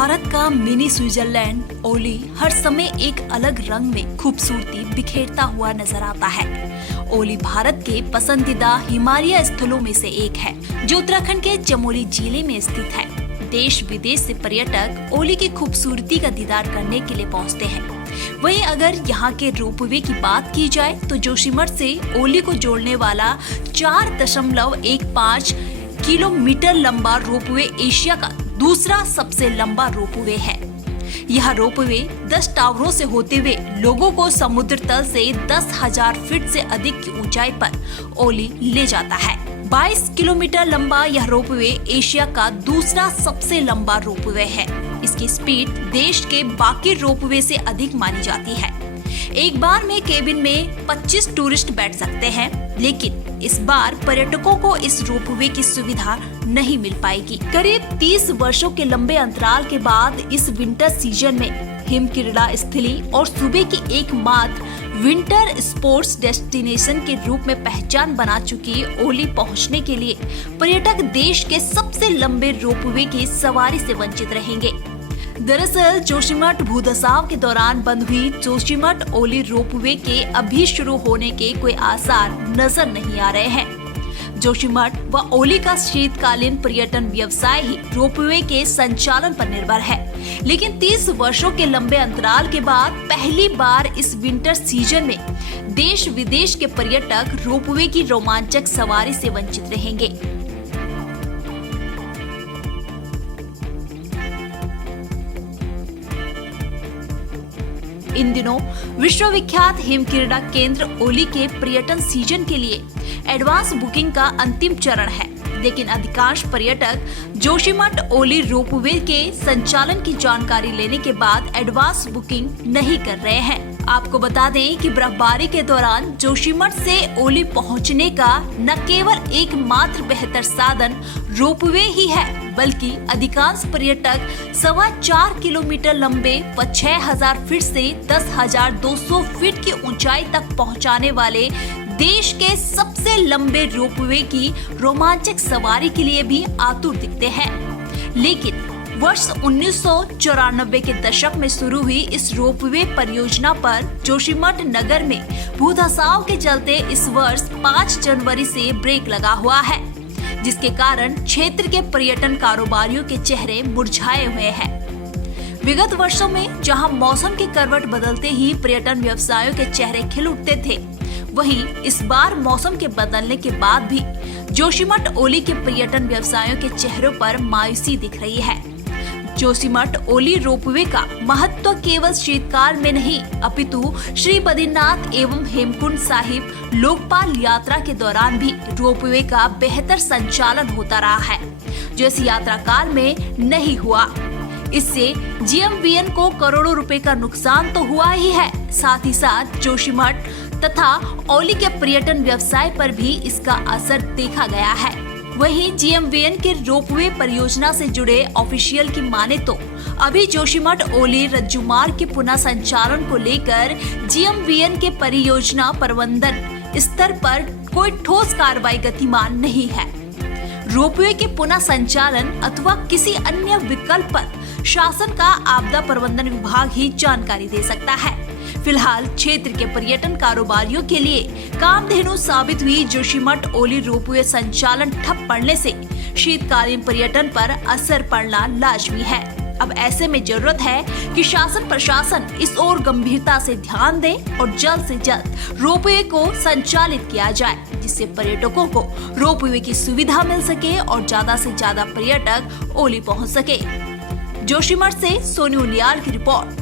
भारत का mini Switzerland ओली हर समय एक अलग रंग में खूबसूरती बिखेरता हुआ नजर आता है। ओली भारत के पसंदीदा हिमालय स्थलों में से एक है, जो उत्तराखंड के चमोली जिले में स्थित है। देश विदेश से पर्यटक ओली की खूबसूरती का दीदार करने के लिए पहुंचते हैं। वहीं अगर यहाँ के रोपवे की बात की जाए तो जोशीमठ से ओली को जोड़ने वाला 4.15 किलोमीटर लंबा रोपवे एशिया का दूसरा सबसे लंबा रोपवे है। यह रोपवे 10 टावरों से होते हुए लोगों को समुद्र तल से 10,000 फीट से अधिक की ऊंचाई पर ओली ले जाता है। 22 किलोमीटर लंबा यह रोपवे एशिया का दूसरा सबसे लंबा रोपवे है। इसकी स्पीड देश के बाकी रोपवे से अधिक मानी जाती है। एक बार में केबिन में 25 टूरिस्ट बैठ सकते हैं, लेकिन इस बार पर्यटकों को इस रोपवे की सुविधा नहीं मिल पाएगी। करीब 30 वर्षों के लंबे अंतराल के बाद इस विंटर सीजन में हिम क्रीड़ा स्थली और सूबे की एकमात्र विंटर स्पोर्ट्स डेस्टिनेशन के रूप में पहचान बना चुकी ओली पहुंचने के लिए पर्यटक देश के सबसे लंबे रोपवे की सवारी से वंचित रहेंगे। दरअसल जोशीमठ भूधसाव के दौरान बंद हुई जोशीमठ ओली रोपवे के अभी शुरू होने के कोई आसार नजर नहीं आ रहे हैं। जोशीमठ व ओली का शीतकालीन पर्यटन व्यवसाय ही रोपवे के संचालन पर निर्भर है, लेकिन 30 वर्षों के लंबे अंतराल के बाद पहली बार इस विंटर सीजन में देश विदेश के पर्यटक रोपवे की रोमांचक सवारी से वंचित रहेंगे। इन दिनों विश्वविख्यात हिम क्रीड़ा केंद्र ओली के पर्यटन सीजन के लिए एडवांस बुकिंग का अंतिम चरण है, लेकिन अधिकांश पर्यटक जोशीमठ ओली रोपवे के संचालन की जानकारी लेने के बाद एडवांस बुकिंग नहीं कर रहे हैं। आपको बता दें कि बर्फबारी के दौरान जोशीमठ से ओली पहुंचने का न केवल एकमात्र बेहतर साधन रोपवे ही है, बल्कि अधिकांश पर्यटक 4.25 किलोमीटर लंबे व 6,000 फीट से 10,200 फीट की ऊंचाई तक पहुंचाने वाले देश के सबसे लंबे रोपवे की रोमांचक सवारी के लिए भी आतुर दिखते हैं। लेकिन वर्ष 1994 के दशक में शुरू हुई इस रोपवे परियोजना पर जोशीमठ नगर में भूधसाव के चलते इस वर्ष 5 जनवरी से ब्रेक लगा हुआ है, जिसके कारण क्षेत्र के पर्यटन कारोबारियों के चेहरे मुरझाए हुए हैं। विगत वर्षों में जहां मौसम की करवट बदलते ही पर्यटन व्यवसायों के चेहरे खिल उठते थे, वहीं इस बार मौसम के बदलने के बाद भी जोशीमठ ओली के पर्यटन व्यवसायों के चेहरों पर मायूसी दिख रही है। जोशीमठ ओली रोपवे का महत्व केवल शीतकाल में नहीं, अपितु श्री बद्रीनाथ एवं हेमकुंड साहिब लोकपाल यात्रा के दौरान भी रोपवे का बेहतर संचालन होता रहा है, जो इस यात्रा काल में नहीं हुआ। इससे जीएमवीएन को करोड़ों रुपए का नुकसान तो हुआ ही है, साथ ही साथ जोशीमठ तथा ओली के पर्यटन व्यवसाय पर भी इसका असर देखा गया है। वहीं जीएमवीएन के रोपवे परियोजना से जुड़े ऑफिशियल की माने तो अभी जोशीमठ ओली रज्जू मार्ग के पुनः संचालन को लेकर जीएमवीएन के परियोजना प्रबंधन स्तर पर कोई ठोस कार्रवाई गतिमान नहीं है। रोपवे के पुनः संचालन अथवा किसी अन्य विकल्प पर शासन का आपदा प्रबंधन विभाग ही जानकारी दे सकता है। फिलहाल क्षेत्र के पर्यटन कारोबारियों के लिए कामधेनु साबित हुई जोशीमठ ओली रोपवे संचालन ठप पड़ने से शीतकालीन पर्यटन पर असर पड़ना लाजमी है। अब ऐसे में जरूरत है कि शासन प्रशासन इस ओर गंभीरता से ध्यान दे और जल्द से जल्द रोपवे को संचालित किया जाए, जिससे पर्यटकों को रोपवे की सुविधा मिल सके और ज्यादा से ज्यादा पर्यटक ओली पहुंच सके। जोशीमठ से सोनू उनियाल की रिपोर्ट।